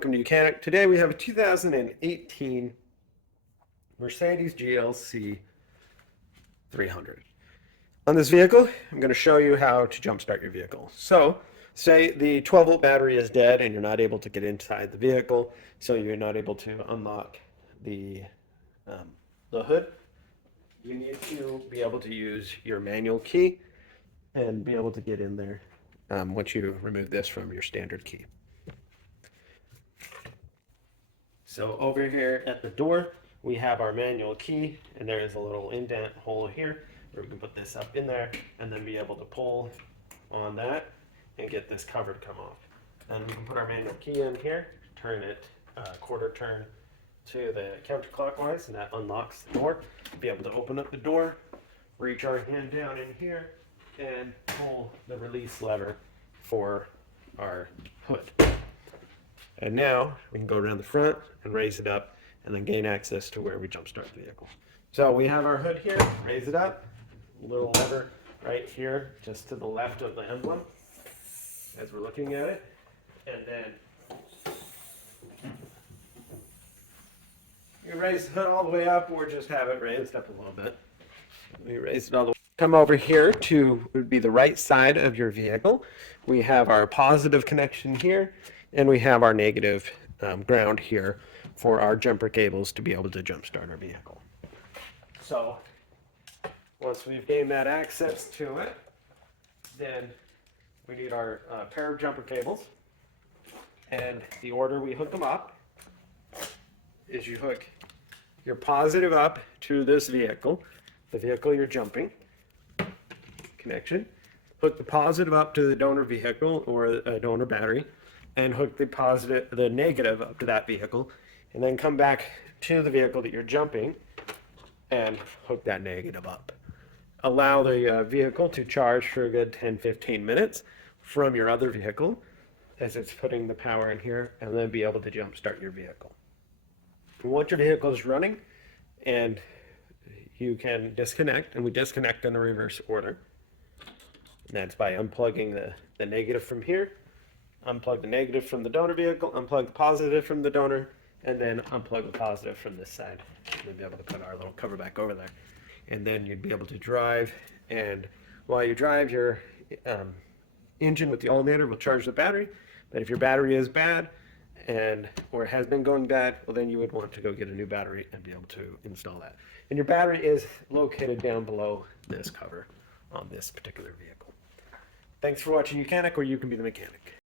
welcome to YOUCANIC. Today we have a 2018 Mercedes GLC 300. On this vehicle, I'm going to show you how to jumpstart your vehicle. So, say the 12-volt battery is dead and you're not able to get inside the vehicle, so you're not able to unlock the hood. You need to be able to use your manual key and be able to get in there once you remove this from your standard key. So over here at the door, we have our manual key, and there is a little indent hole here where we can put this up in there and then be able to pull on that and get this cover to come off. And we can put our manual key in here, turn it quarter turn to the counterclockwise, and that unlocks the door. Be able to open up the door, reach our hand down in here, and pull the release lever for our hood. And now we can go around the front and raise it up and then gain access to where we jumpstart the vehicle. So we have our hood here, raise it up, little lever right here, just to the left of the emblem as we're looking at it. And then you raise the hood all the way up or just have it raised up a little bit. We raise it all the way. Come over here to would be the right side of your vehicle. We have our positive connection here, and we have our negative ground here for our jumper cables to be able to jumpstart our vehicle. So once we've gained that access to it, then we need our pair of jumper cables. And the order we hook them up is you hook your positive up to this vehicle, the vehicle you're jumping, connection. Hook the positive up to the donor vehicle or a donor battery, and hook the negative up to that vehicle, and then come back to the vehicle that you're jumping and hook that negative up. Allow the vehicle to charge for a good 10-15 minutes from your other vehicle as it's putting the power in here, and then be able to jump start your vehicle. Once your vehicle is running, and you can disconnect, and we disconnect in the reverse order. And that's by unplugging the negative from here, unplug the negative from the donor vehicle, unplug the positive from the donor, and then unplug the positive from this side. And then be able to put our little cover back over there. And then you'd be able to drive, and while you drive, your engine with the alternator will charge the battery. But if your battery is bad, or has been going bad, well, then you would want to go get a new battery and be able to install that. And your battery is located down below this cover on this particular vehicle. Thanks for watching YOUCANIC, or you can be the mechanic.